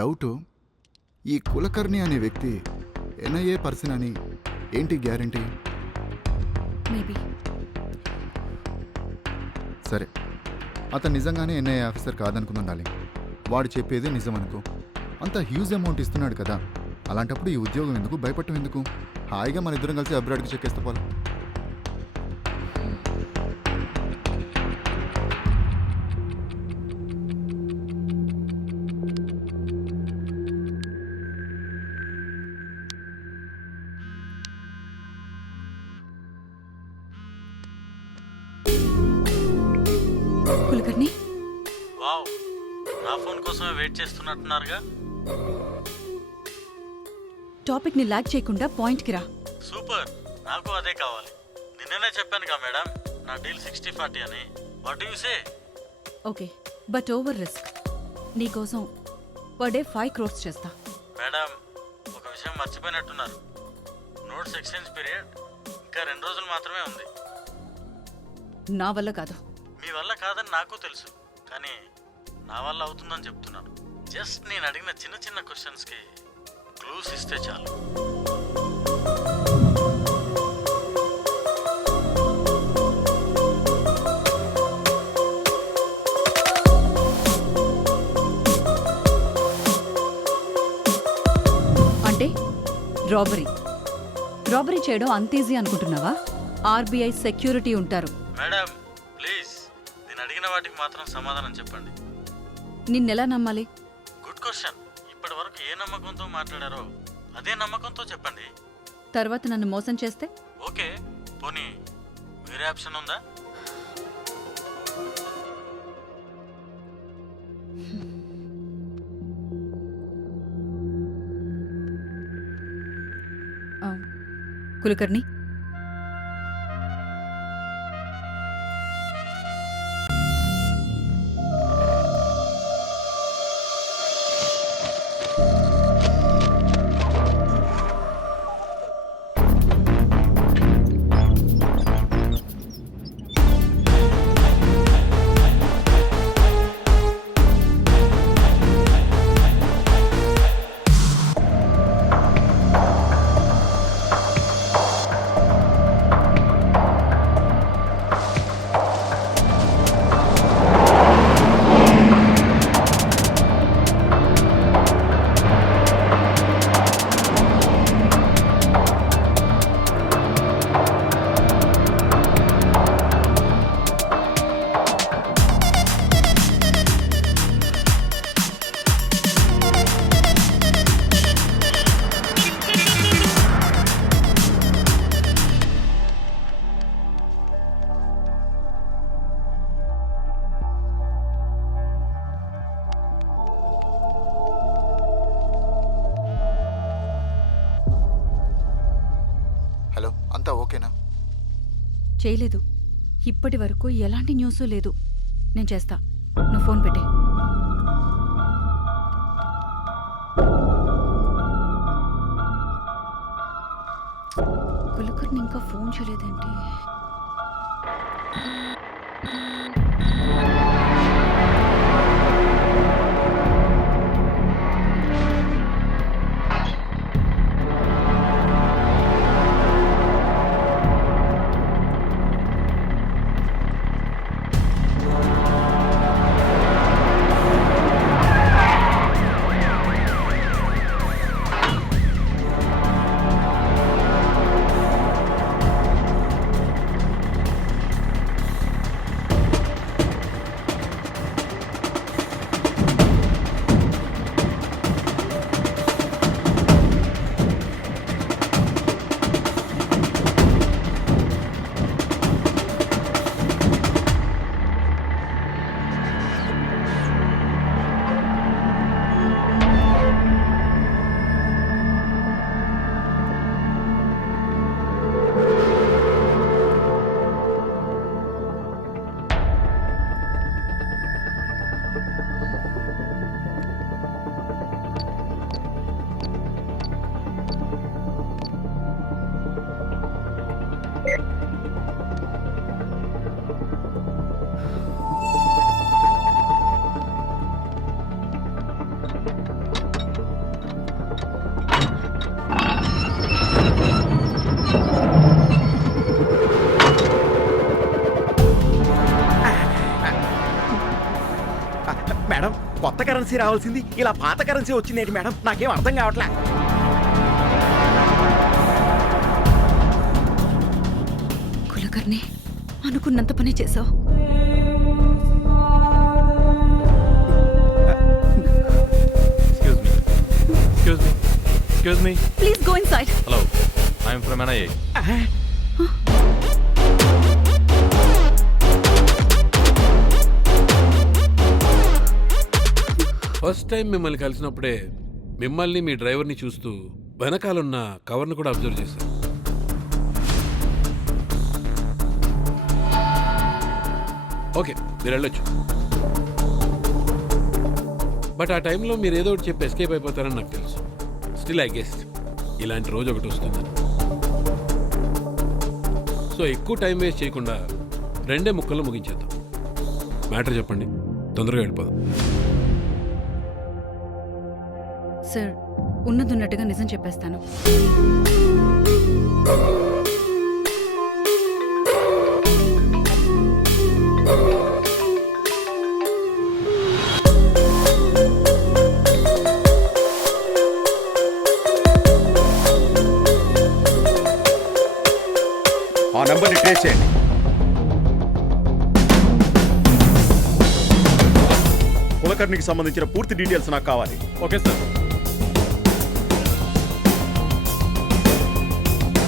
Doubt, ఈ కులకర్ణి అనే వ్యక్తి ఎన్ఐఏ పర్సన్ అని ఏంటి గ్యారంటీ? మేబీ. సరే, అతను నిజంగానే ఎన్ఐఏ ఆఫీసర్ కాదనుకుందాం డార్లింగ్. వాడు చెప్పేది నిజం అనుకో. అంత హ్యూజ్ అమౌంట్ ఇస్తున్నాడు కదా, అలాంటప్పుడు ఈ ఉద్యోగం ఎందుకు, భయపడటం ఎందుకు? హాయిగా మన ఇద్దరం కలిసి అబ్రాడ్కి చెక్కేస్తే పోలా. కులకర్ణి, వావ్, నా ఫోన్ కోసమే వెయిట్ చేస్తున్నట్టున్నారుగా. టాపిక్ ని లాగ్ చేయకుండా పాయింట్కి రా. సూపర్, నాకు అదే కావాలి. నిన్ననే చెప్పానుగా మేడం, నా డీల్ 60-40 అని. What you say? Okay, but over risk. నీకోసం పర్ డే 5 crores చేస్తా. మేడం, ఒక విషయం మర్చిపోయినట్టున్నారు. నోట్స్ ఎక్స్చేంజ్ పీరియడ్ ఇంకా 2 రోజులు మాత్రమే ఉంది. నా వల్ల కాదు. మీ వల్ల కాదని నాకు తెలుసు, కానీ నా వల్ల అవుతుందని చెప్తున్నాను. జస్ట్ నేను అడిగిన చిన్న చిన్న క్వశ్చన్స్కి క్లూస్ ఇస్తే చాలు. అంటే రాబరీ చేయడం అంత ఈజీ అనుకుంటున్నావా? ఆర్బీఐ సెక్యూరిటీ ఉంటారు. మేడం ప్లీజ్, నేను అడిగిన వాటికి మాత్రం సమాధానం చెప్పండి. నిన్నెలా నమ్మాలి? Good question. ఇప్పటి వరకు ఏ నమ్మకంతో మాట్లాడారో అదే నమ్మకంతో చెప్పండి. తర్వాత నన్ను మోసం చేస్తే? ఓకే, పోనీ వేరే ఆప్షన్ ఉందా? కులకర్ణి, హలో, అంతా ఓకేనా? చేయలేదు. ఇప్పటి వరకు ఎలాంటి న్యూస్ లేదు. నేను చేస్తా, నువ్వు ఫోన్ పెట్టే. కులకర్ణి ఇంకా ఫోన్ చేయలేదేంటి? కరెన్సీ రావాల్సింది ఇలా పాత కరెన్సీ వచ్చిందేంటి మేడం? నాకేం అర్థం కావట్లే. కులకర్ణి, అనుకున్నంత పని చేసావు. Excuse me. Please go inside. Hello. I'm from NIA. First time మిమ్మల్ని కలిసినప్పుడే మిమ్మల్ని మీ డ్రైవర్ని చూస్తూ వెనకాలన్న కవర్ను కూడా అబ్జర్వ్ చేశాను. ఓకే, మీరు వెళ్ళొచ్చు. బట్ ఆ టైంలో మీరు ఏదో ఒకటి చెప్పి ఎస్కేప్ అయిపోతారని నాకు తెలుసు. స్టిల్ ఐ గెస్ ఇలాంటి రోజు ఒకటి వస్తుంది. సో ఎక్కువ టైం వేస్ట్ చేయకుండా 2 ముక్కల్లో ముగించేద్దాం. మ్యాటర్ చెప్పండి, తొందరగా వెళ్ళిపోదాం. సార్, ఉన్నదున్నట్టుగా నిజం చెప్పేస్తాను. ఆ నెంబర్ని ట్రేస్ చేయండి. కులకర్ణికి సంబంధించిన పూర్తి డీటెయిల్స్ నాకు కావాలి. Okay, sir.